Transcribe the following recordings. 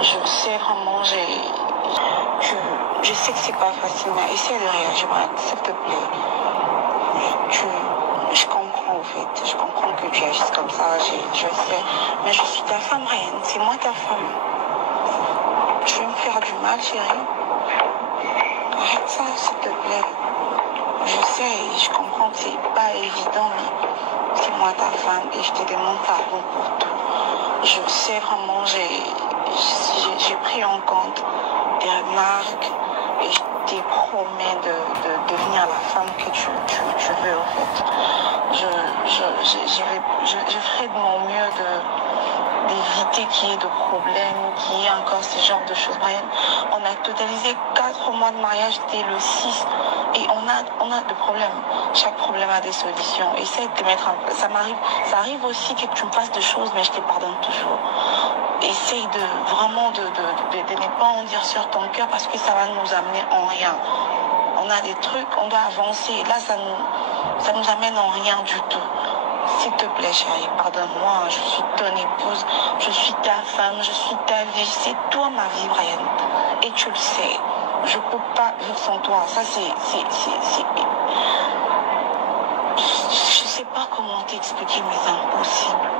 Je sais vraiment, je sais que c'est pas facile, mais essaie de réagir, s'il te plaît. Je comprends, en fait. Je comprends que tu agisses comme ça, je sais. Mais je suis ta femme, Ryan. C'est moi ta femme. Tu veux me faire du mal, chérie? Arrête ça, s'il te plaît. Je sais, je comprends que c'est pas évident, mais c'est moi ta femme et je te demande pardon pour tout. Je sais vraiment, j'ai pris en compte tes remarques et je te promets de devenir la femme que tu veux, en fait. Je ferai de mon mieux d'éviter qu'il y ait de problèmes, qu'il y ait encore ce genre de choses. Brian, on a totalisé 4 mois de mariage dès le 6 et on a des problèmes. Chaque problème a des solutions. Essaye de te mettre en place. Ça arrive aussi que tu me fasses des choses, mais je te pardonne toujours. Essaye vraiment de ne pas en dire sur ton cœur parce que ça va nous amener en rien. On a des trucs, on doit avancer. Et là, ça nous amène en rien du tout. S'il te plaît, chérie, pardonne-moi. Je suis ton épouse, je suis ta femme, je suis ta vie. C'est toi ma vie, Brian. Et tu le sais. Je peux pas vivre sans toi. Ça, je sais pas comment t'expliquer, mais c'est impossible.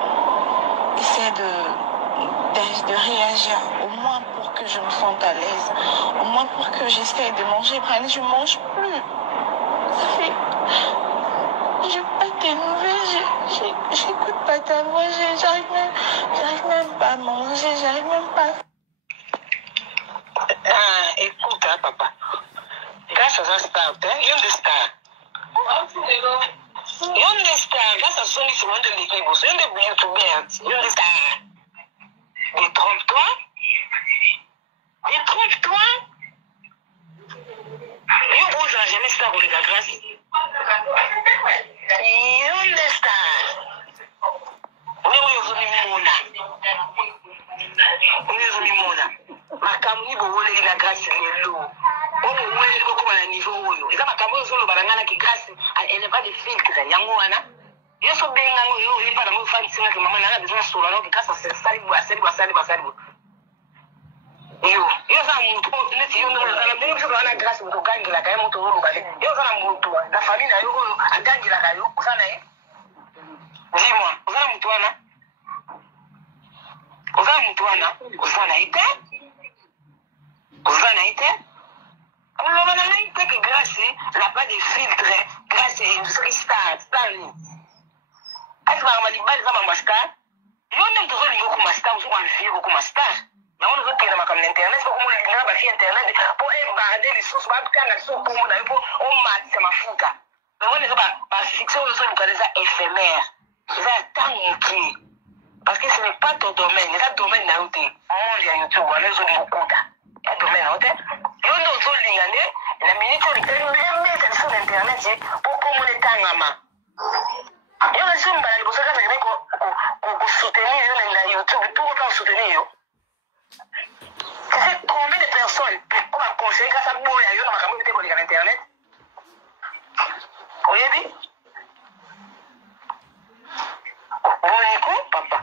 Essaie de réagir, au moins pour que je me sente à l'aise, au moins pour que j'essaie de manger. Brian, je mange plus. Je pas tes nouvelles, j'écoute pas ta voix, j'arrive même pas à manger, j'arrive même pas. Écoute, hein, papa. Grâce à ça, star, you understand? You understand? Grâce à ça, on se de l'équipe, on se de YouTube, you understand? Détrompe-toi. Détrompe-toi. You go to la jeunesse, ça, pour les grâce. You understand? Wewe uzunimuna. Wewe uzunimuna. Makamuni bowole la grâce lelo. Obo wele ko kuma na niveau oyo. Eza makambo zolo balangana ki grâce elle pas de filtre yango wana. Yo so benga ngo yo yepa na mo fanti singa ke mama na besoin solo no ki grâce à sali bo. Yo za muntu neti yo ndo na benga so na grâce mo gangila ka mo to ro ba. Yo za na muntu na famille na yo agangila ka yo kusana dis-moi, uzana mutwana? Uzana ite? On a dit que grâce n'a pas de filtre, grâce à une star, Stanley. Est-ce que vous avez dit que vous mascar? Yo même toujours les gens mascar, vous avez fait beaucoup mascar. Mais on veut que dans comme internet, pour moi les gens va faire internet pour embarder les sources, va quand la source pour moi pour on m'a dit ça m'a foutu. Mais on les va fixer aux autres comme des éphémères. C'est un temps parce que ce n'est pas ton domaine, c'est un domaine n'a pas. On vient YouTube, on les autres beaucoup da. Un domaine n'a pas. Yo nous autres les gars, la minute où ils mettent sur internet pour comment les tangama. Yo les gens bah les bosses là c'est qu'on soutenir les YouTube pour autant soutenir. C'est combien de personnes on va conseiller grâce à Boya yo na kamwe tebo sur internet. Oyebi? Boniko papa.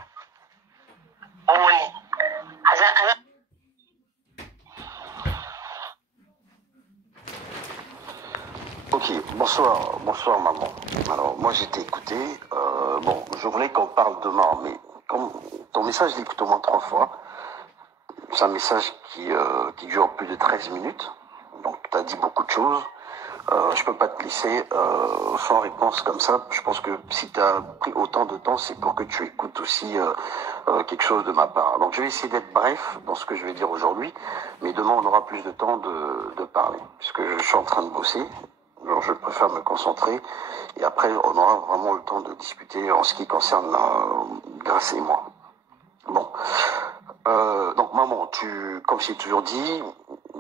Boni. Aza Ok, bonsoir maman. Alors moi j'ai été écouté. Bon, je voulais qu'on parle demain, mais comme ton message je l'écoute au moins 3 fois. C'est un message qui dure plus de 13 minutes. Donc tu as dit beaucoup de choses. Je peux pas te laisser sans réponse comme ça. Je pense que si tu as pris autant de temps, c'est pour que tu écoutes aussi quelque chose de ma part. Donc je vais essayer d'être bref dans ce que je vais dire aujourd'hui, mais demain on aura plus de temps de parler, puisque je suis en train de bosser. Alors je préfère me concentrer et après on aura vraiment le temps de discuter en ce qui concerne Grâce et moi. Bon, donc maman, comme j'ai toujours dit,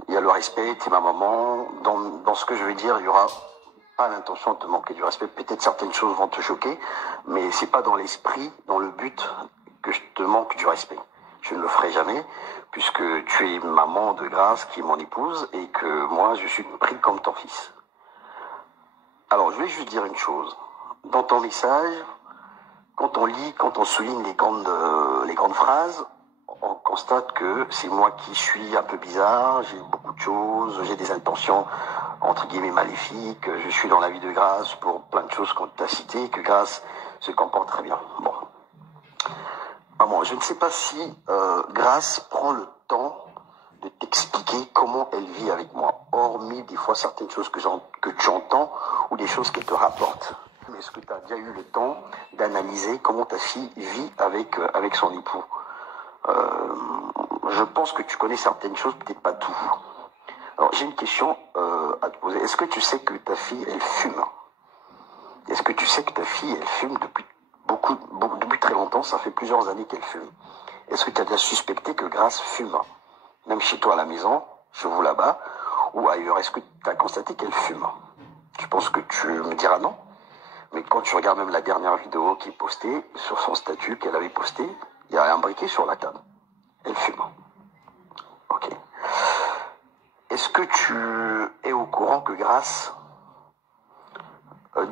il y a le respect, tu es ma maman. Dans ce que je vais dire, il y aura pas l'intention de te manquer du respect. Peut-être certaines choses vont te choquer, mais c'est pas dans l'esprit, dans le but que je te manque du respect. Je ne le ferai jamais, puisque tu es maman de Grâce, qui est mon épouse, et que moi, je suis pris comme ton fils. Alors, je vais juste dire une chose. Dans ton message, quand on lit, quand on souligne les grandes phrases, constate que c'est moi qui suis un peu bizarre, j'ai beaucoup de choses, j'ai des intentions entre guillemets maléfiques, je suis dans la vie de Grace pour plein de choses qu'on t'a citées, que Grace se comporte très bien. Bon. Maman, je ne sais pas si Grace prend le temps de t'expliquer comment elle vit avec moi, hormis des fois certaines choses que tu entends ou des choses qu'elle te rapporte. Mais est-ce que tu as déjà eu le temps d'analyser comment ta fille vit avec son époux? Je pense que tu connais certaines choses, peut-être pas tout. Alors, j'ai une question à te poser. Est-ce que tu sais que ta fille, elle fume? Est-ce que tu sais que ta fille, elle fume depuis depuis très longtemps? Ça fait plusieurs années qu'elle fume. Est-ce que tu as déjà suspecté que Grace fume? Même chez toi à la maison, chez vous là-bas, ou ailleurs, est-ce que tu as constaté qu'elle fume? Je pense que tu me diras non. Mais quand tu regardes même la dernière vidéo qui est postée, sur son statut qu'elle avait posté, il y a un briquet sur la table. Elle fume. Ok. Est-ce que tu es au courant que Grace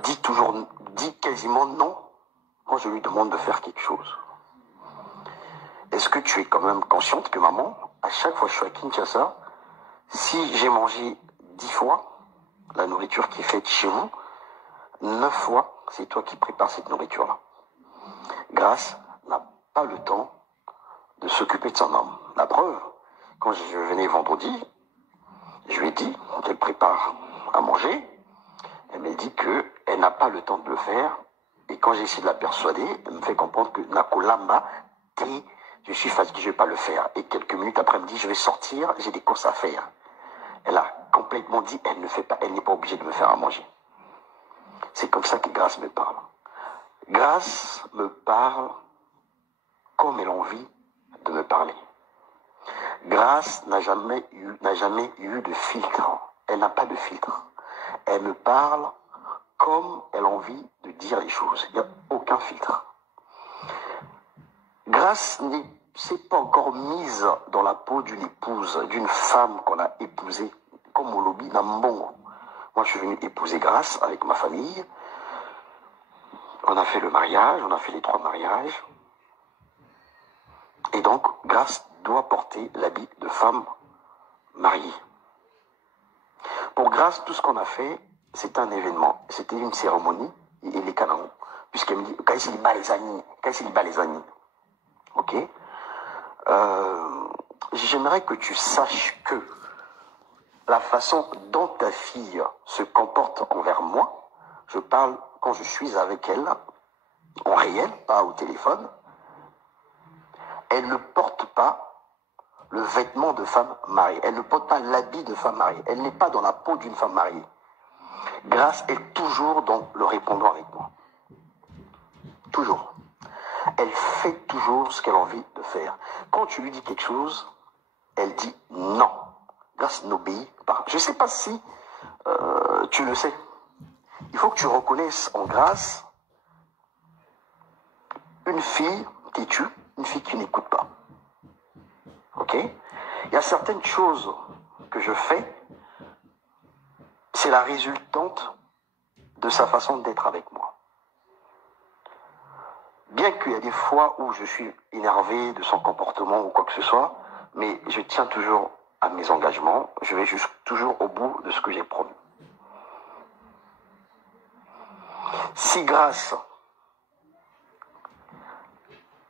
dit quasiment non quand je lui demande de faire quelque chose? Est-ce que tu es quand même consciente que maman, à chaque fois que je suis à Kinshasa, si j'ai mangé 10 fois la nourriture qui est faite chez vous, 9 fois, c'est toi qui prépares cette nourriture-là. Grace n'a pas le temps de s'occuper de son homme. La preuve, quand je venais vendredi, je lui ai dit qu'elle prépare à manger. Elle m'a dit qu'elle n'a pas le temps de le faire. Et quand j'ai essayé de la persuader, elle me fait comprendre que Nakolamba, je suis fatigué, je ne vais pas le faire. Et quelques minutes après, elle me dit, je vais sortir, j'ai des courses à faire. Elle a complètement dit, elle n'est pas obligée de me faire à manger. C'est comme ça que Grace me parle. Grace me parle comme elle a envie de me parler. Grace n'a jamais eu de filtre. Elle n'a pas de filtre. Elle me parle comme elle a envie de dire les choses. Il n'y a aucun filtre. Grace ne s'est pas encore mise dans la peau d'une épouse, d'une femme qu'on a épousée, comme au lobby d'Ambongo. Moi, je suis venu épouser Grace avec ma famille. On a fait le mariage, on a fait les 3 mariages. Et donc, Grace doit porter l'habit de femme mariée. Pour Grace, tout ce qu'on a fait, c'est un événement. C'était une cérémonie et les canons. Puisqu'elle me dit, Kaïsili Balezani. Ok? J'aimerais que tu saches que la façon dont ta fille se comporte envers moi, je parle quand je suis avec elle, en réel, pas au téléphone, elle ne porte pas le vêtement de femme mariée. Elle ne porte pas l'habit de femme mariée. Elle n'est pas dans la peau d'une femme mariée. Grace est toujours dans le répondant avec moi. Toujours. Elle fait toujours ce qu'elle a envie de faire. Quand tu lui dis quelque chose, elle dit non. Grace n'obéit pas. Je ne sais pas si tu le sais. Il faut que tu reconnaisses en Grace une fille têtue, une fille qui n'écoute pas. Ok? Il y a certaines choses que je fais, c'est la résultante de sa façon d'être avec moi. Bien qu'il y a des fois où je suis énervé de son comportement ou quoi que ce soit, mais je tiens toujours à mes engagements, je vais toujours au bout de ce que j'ai promis. Si Grace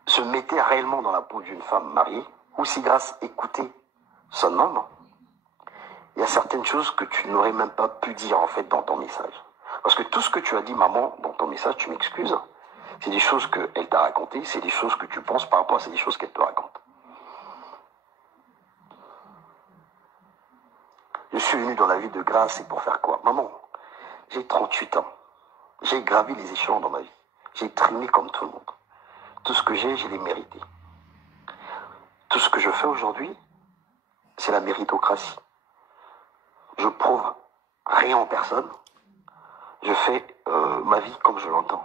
se mettait réellement dans la peau d'une femme mariée, ou si Grace écoutait son homme, il y a certaines choses que tu n'aurais même pas pu dire en fait dans ton message. Parce que tout ce que tu as dit, maman, dans ton message, tu m'excuses. C'est des choses qu'elle t'a racontées, c'est des choses que tu penses par rapport à ces choses qu'elle te raconte. Je suis venu dans la vie de Grace, et pour faire quoi? Maman, j'ai 38 ans. J'ai gravi les échelons dans ma vie. J'ai trimé comme tout le monde. Tout ce que j'ai, je l'ai mérité. Tout ce que je fais aujourd'hui, c'est la méritocratie. Je prouve rien en personne. Je fais ma vie comme je l'entends.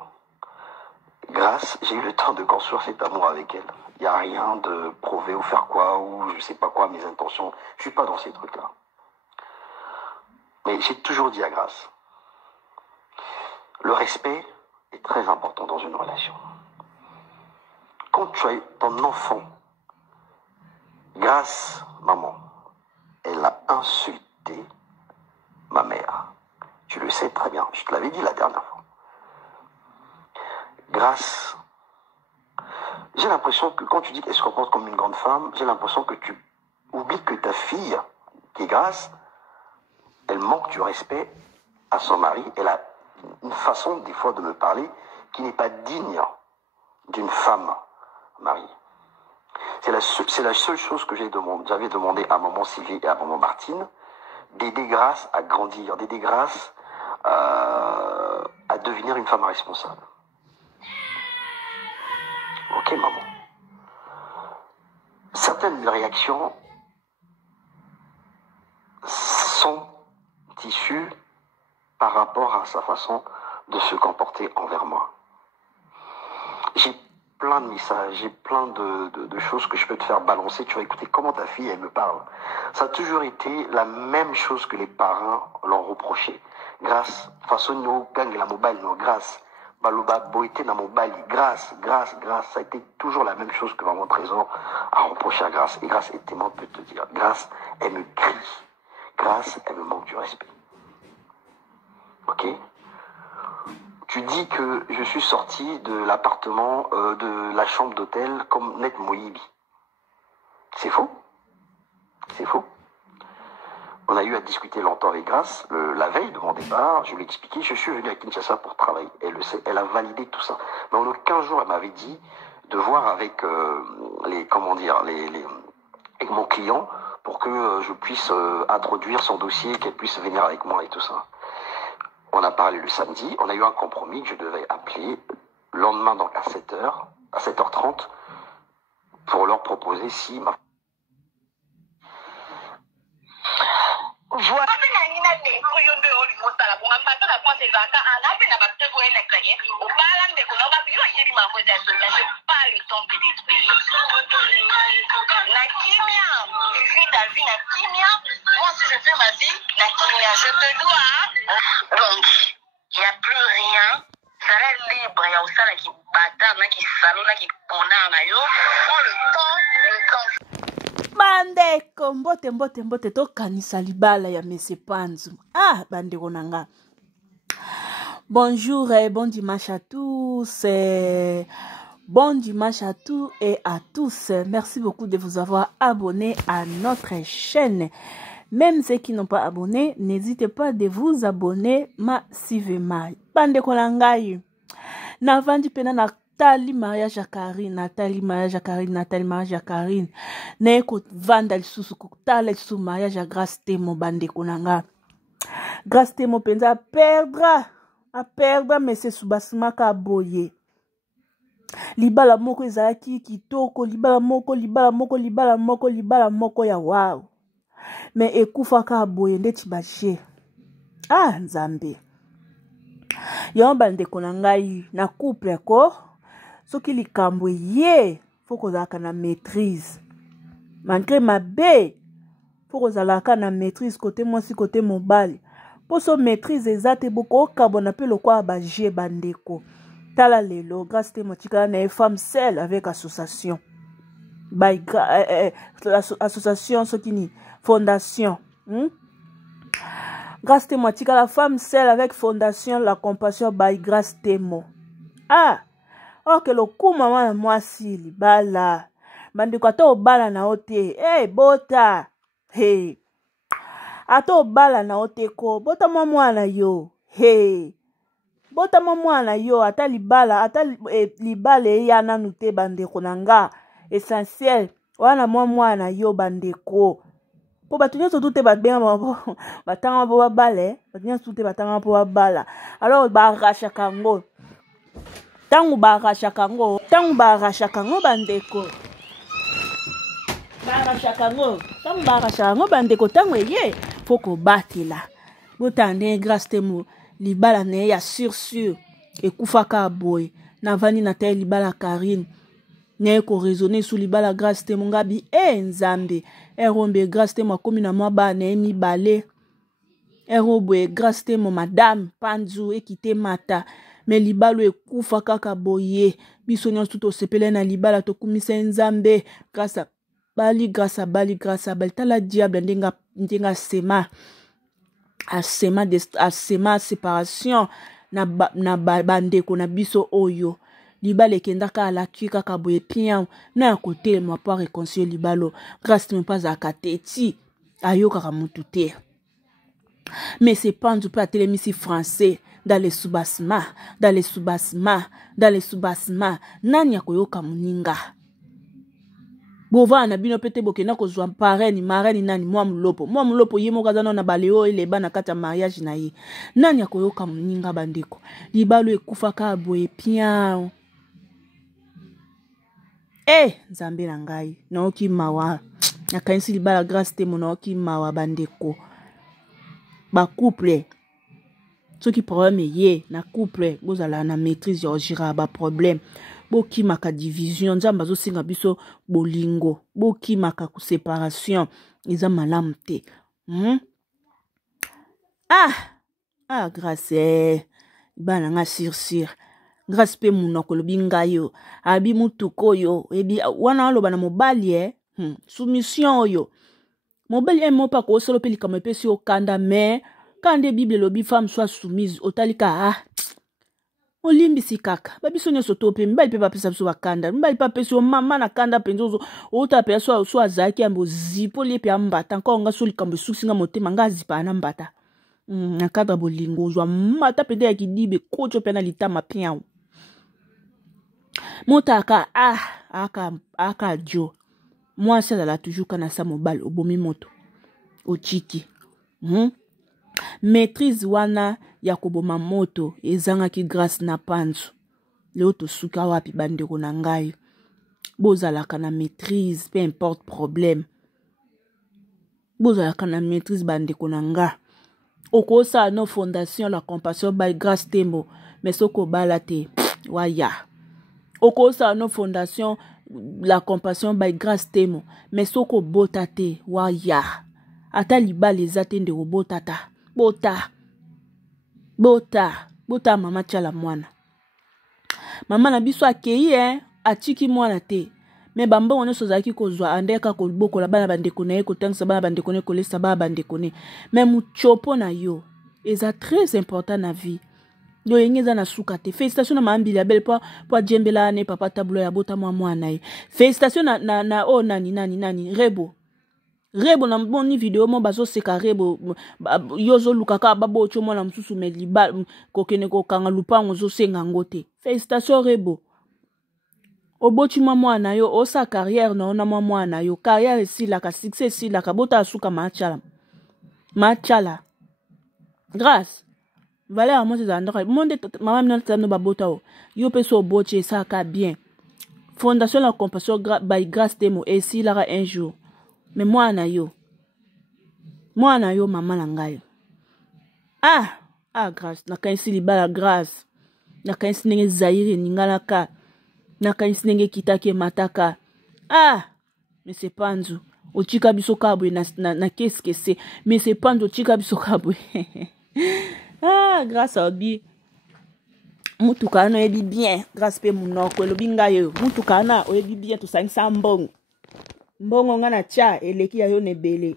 Grace, j'ai eu le temps de construire cet amour avec elle. Il n'y a rien de prouver ou faire quoi, ou je ne sais pas quoi, mes intentions. Je ne suis pas dans ces trucs-là. Mais j'ai toujours dit à Grace, le respect est très important dans une relation. Quand tu as ton enfant Grâce, maman, elle a insulté ma mère. Tu le sais très bien, je te l'avais dit la dernière fois. Grâce, j'ai l'impression que quand tu dis qu'elle se comporte comme une grande femme, j'ai l'impression que tu oublies que ta fille, qui est Grâce, elle manque du respect à son mari. Elle a une façon, des fois, de me parler qui n'est pas digne d'une femme mariée. C'est la seule chose que j'avais demandé à maman Sylvie et à maman Martine, d'aider Grâce à grandir, d'aider Grâce à devenir une femme responsable. Ok, maman. Certaines réactions sont issues par rapport à sa façon de se comporter envers moi. J'ai plein de messages, j'ai plein de choses que je peux te faire balancer. Tu vas écouter comment ta fille, elle me parle. Ça a toujours été la même chose que les parents l'ont reproché. Grâce, façon no gang la mobile, no grâce. Baloba boité na mobile, grâce. Ça a été toujours la même chose que maman Trésor a reproché à Grâce. Et Grâce est témoin, peut te dire. Grâce, elle me crie. Grâce, elle me manque du respect. Ok? Tu dis que je suis sorti de l'appartement, de la chambre d'hôtel comme Net Moïbi. C'est faux. C'est faux. On a eu à discuter longtemps avec Grâce. La veille de mon départ, je lui ai expliqué, je suis venu à Kinshasa pour travailler. Elle le sait, elle a validé tout ça. Mais en 15 jours, elle m'avait dit de voir avec avec mon client pour que je puisse introduire son dossier, qu'elle puisse venir avec moi et tout ça. On a parlé le samedi, on a eu un compromis que je devais appeler le lendemain, donc à 7h30, pour leur proposer si ma... Voilà. Moi, si je fais ma vie, je te dois. Donc, il n'y a plus rien. Ça reste libre. Il y a aussi là qui bâtard, qui salon, qui connard. Prends le temps. Bandeko mbote tokanisa libala ya Mese Panzu. Ah, bandeko nanga. Bonjour et bon dimanche à tous. Bon dimanche à tous et à tous. Merci beaucoup de vous avoir abonnés à notre chaîne. Même ceux qui n'ont pas abonné, n'hésitez pas de vous abonner massivement. Bandeko nangai. Navandi pena na Nathalie mariage à Karine, Nathalie mariage à Karine. Neko vanda lisusu kutala lisusu mariage à Grâce Temo bandeko nanga. Grâce Temo penza a perdre mais c'est subasmaka boye. Libala moko ezalaki kitoko, libala moko ya wow. Mais ekufaka boye ndeti bache. Ah nzambe. Yo bandeko nangai na couple ko soki likambo ye faut kozalaka na maîtrise. Malgré ma bé faut kozalaka na maîtrise côté mwasi côté mobali. Pour so maîtrise ezate boko kabona pe lokwa ba je bandeko. Tala lelo Grâce Temo tika na femme seule avec association. By association soki ni fondation. Grâce Temo tika la femme seule avec fondation la compassion by Grâce Temo. Ah oh que le coup maman mwasi libala. Bandeko ato bala na ote. Hey bota. Hey. Ato bala na ote ko. Bota mwana yo. Hey. Bota mwana yo ata libala ya nanu te bandeko nanga. Essentiel. Wana mwana yo bandeko. Po batunya so tout batbenga batanga po babale. Batunya so tout batanga po babala. Alors baracha kango. Tangu baracha kango bandeko. Tangu baracha kango bandeko tangu ye foko batila. Botande Grâce Temo libala ne ya sur ekufaka boy. Navani na te libala Karine. Ne ko raisonner sous libala Grâce Temo ngabi nzambe. Erombe Grâce Temo akomi na mwa ba na emi bale. Erobwe Grâce Temo madame Panzu ekite mata. Mais libalo ekufa kaka boye. Biso nyonso tout osepele na libala tokumisa nzambe grâce bali grâce à bali tala diable ndenga sema séparation na bandeko na biso oyo libala ekendaka alaki kaka boye pian na ya kotelema po réconcilier libalo grâce me pas akate ti ayokaka mutu te mais c'est pas du peu atelemisi français dans les sous-bassements nani akoyoka muninga bova na bino pete bokena kozwa marraine nani mwa mlopo ye moko aza na baleo eleba na kati ya mariage na ye nani akoyoka muninga bandeko libalo ekufaka boye pian nzambe na ngai naoki mawa nakanisi libala grâce te naoki mawa bandeko ba couple soki problème ye na couple bozala na maîtrise ya ojira ba problème bokimaka division nzambe azosinga biso bolingo bokimaka ku séparation eza malamu te grâce bana nga sir grâce pe munoko lobi ngai yo abi mutuko yo ebi wana aloba na mobali soumission oyo mobali mopa ko solo pe likama pe si okanda mais quand de bible lobi femme soit soumise otalika olimbisi kaka babiso nyonso tope mibali pe bapesa biso bakanda mibali pa pesi mama na kanda penzo otape so azaki ambo zipo lepe ambata nko nga so likambo susinga motema nga zipa na mbata na kadra bolingo zwa mata pende ya kidibe kocho pe na litama pian motaka aka dio moi ça la toujours kana sa mobile obomi moto ochiki maîtrise wana ya koboma moto ezangaki grâce na panzu leo tosuka wapi bandeko na ngai bozalaka na maîtrise peu importe problème bozalaka na maîtrise bandeko na nga okosa no fondation la compassion by grâce tembo mais soko bala te waya okosa no fondation la compassion by grâce temo mais soko bota te waya ata libala ezate nde obotata bota mama chala mwana mama na biso akei atiki mwana te me bambongo nyonso zaki kozwa andeka kobokola bana bandeko na ye kotangisa bana bandeko ne kolesa bana bandeko ne me muchopo na yo eza très important na vie yo yenge za na suka te félicitations na mambili ya belle po djembela ne papa tablo ya bota mwana ye félicitations na nani rebo na boni video mo bazo seka rebo yozo lukaka babo chomo na msusu meliba kokene kokanga lupango zo senga ngote félicitations rebo obochi mwana yo osa carrière na ona mwana yo carrière esilaka succès esilaka bota asuka machala grâce valeur moi c'est andra monde mama mina tano babota yo peso obochi esaka bien fondation la compassion by grâce temo esilaka un jour mais mwana yo mama na ngai grâce nakanisi libala grâce nakanisi ndenge zaire ningalaka nakanisi ndenge kitaki mataka mais c'est panzu ochika biso kabwe na qu'est-ce que c'est mais c'est panzu ochika biso kabwe grâce à obi mutuka na ebi bien grâce pe munoko elobi ngai yo mutuka na oyebi bien tosangisa mbongo nga na tia eleki ya yo nebele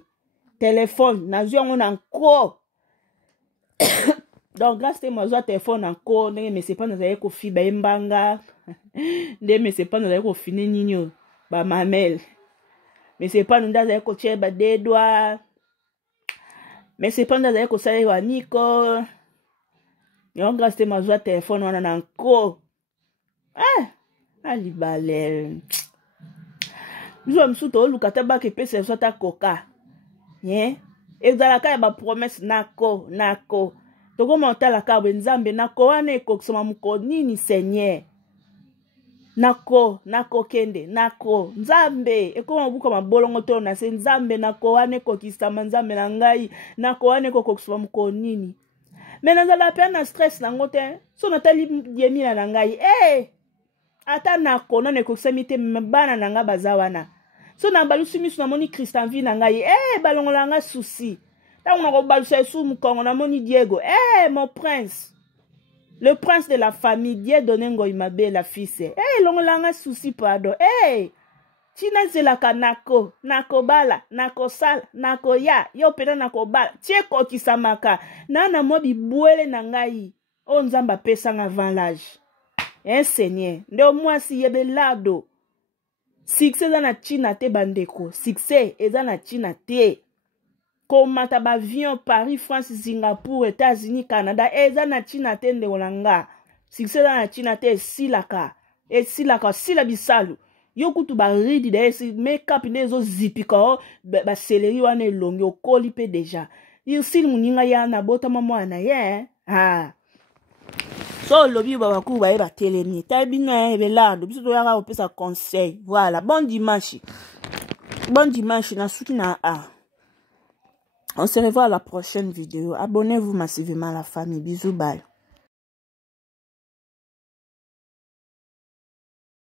téléphone nazwi yango na nko donc grâce te mwazwa téléphone na nko ndenge mesepa nazali kofiba embanga nde mesepa nazali kofine nini bamamele mesepa nde azali kotie badedwa mesepa nde azali kosala wa niko yango grâce te mwazwa téléphone wana na nko alibale biso misusu tooluka ta baka epesa biso ata koka ezalaka ya bapromese nako tokoma otalaka bwe nzambe nako wana ekokisama moko nini seigneur nako kende nako nzambe ekoma buka mabolongo to na se nzambe nako wana ekokisama nzambe na ngai nako wana ekokisama moko nini me nazala pe na stress nango te so natali yemina na ngai ata nako nana ekokisami te bana na nga baza wana so na balusi misu namoni Christian vi na ngai balongola nga souci tango na kobalusa esu mukongo namoni Diego mon prince le prince de la famille Dieu donne ngoi mabe la fils longola nga souci pardon China zelaka nako, nakobala, nakosala, nakoya, yo pena nakobala. Tie kokisamaka. Nana mobi bwele na ngai. O nzamba pesanga avant l'âge. Seigneur. Nde mwasi yebe lado. Succès eza na China te bandeko. Succès eza na China te. Komata ba avion Paris, France, Singapour, États-Unis, Canada. Eza na China te nde olanga. Succès eza na China te silaka. Silaka, sila bisalu. Yo kutu ba ridi de esi make-up nezo zipika ba céleri wana elongi okoli pe deja. Irsili muninga ya na bota mwana ye. Ah. So lobi ba ku ba eba telemi. Tabina ebelado biso to yaka opesa conseil. Voilà, bon dimanche. Bon dimanche na suki na On se revoit à la prochaine vidéo. Abonnez-vous massivement à la famille. Bisous, bye.